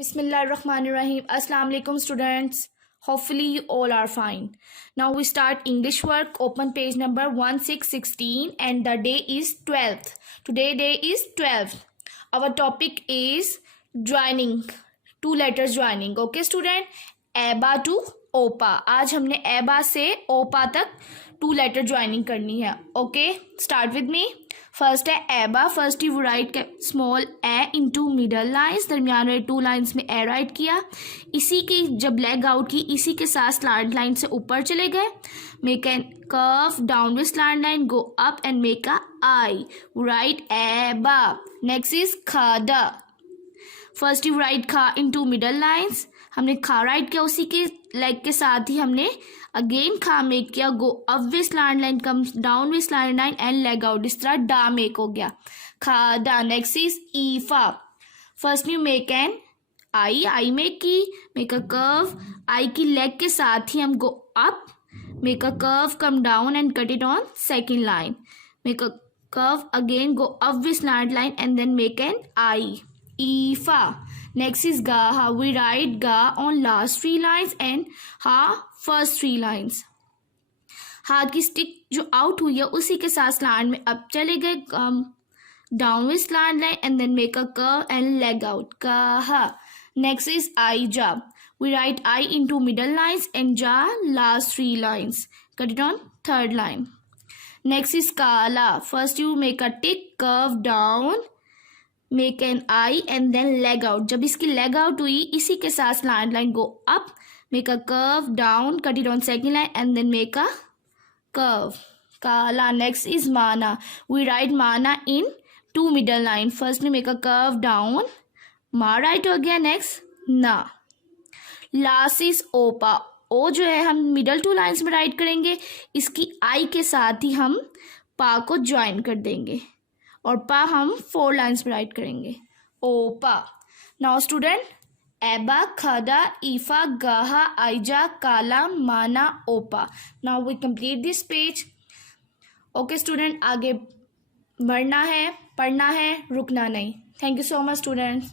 Bismillahirrahmanirrahim. Assalamu alaikum students. Hopefully you all are fine. Now we start English work. Open page number 1616 and the day is 12th. Today day is 12th. Our topic is joining. Two letters joining. Okay student. एबा to ओपा. आज हमने एबा से ओपा तक to letter joining करनी है. Okay start with me. First है एबा. First you right small A into middle lines. दरमियान में टू लाइंस में ए राइट किया. इसी की जब लेग आउट की इसी के साथ स्लैंट लाइन से ऊपर चले गए. Make an curve down with slant line. Go up and make a I. Right एबा. नेक्स्ट इज खादा. फर्स्ट यू राइट खा इनटू मिडल लाइंस. हमने खा राइट किया उसी के लेग के साथ ही हमने अगेन खा मेक किया. Go up with slant line comes down with slant line and leg out. इस तरह डा मेक हो गया खादा. नेक्स्ट इज ईफा. First you make an I make की. Make a curve. आई की लेग के साथ ही हम go up make a curve come down and cut it on second line. Make a curve again go up with slant line and then make an I. Ifa. Next is ga. We write ga on last three lines and ha first three lines. हा की stick जो out हुई है उसी के साथ स्लैंड में अब चले गए. Down with slant line and then make a curve and leg out. काहा. नेक्स्ट इज आई जा. We write I into middle lines and ja last three lines. Cut it on third line. Next is kala. First you make a tick curve down. Make an I and then leg out. जब इसकी leg out हुई इसी के साथ slant line go up make a curve down cut it on second line and then make a curve. काला. Next is माना. We write माना in to middle line. First में मेक अ कर्व डाउन. मा right हो गया. Next ना. Last is ओपा. ओ जो है हम मिडल टू लाइन्स में राइट करेंगे. इसकी आई के साथ ही हम पा को ज्वाइन कर देंगे और पा हम फोर लाइन्स में राइट करेंगे. ओपा. नाउ स्टूडेंट एबा खादा ईफा गाहा आइजा काला माना ओपा. Now we complete this page. Okay student आगे बढ़ना है पढ़ना है रुकना नहीं. Thank you so much students.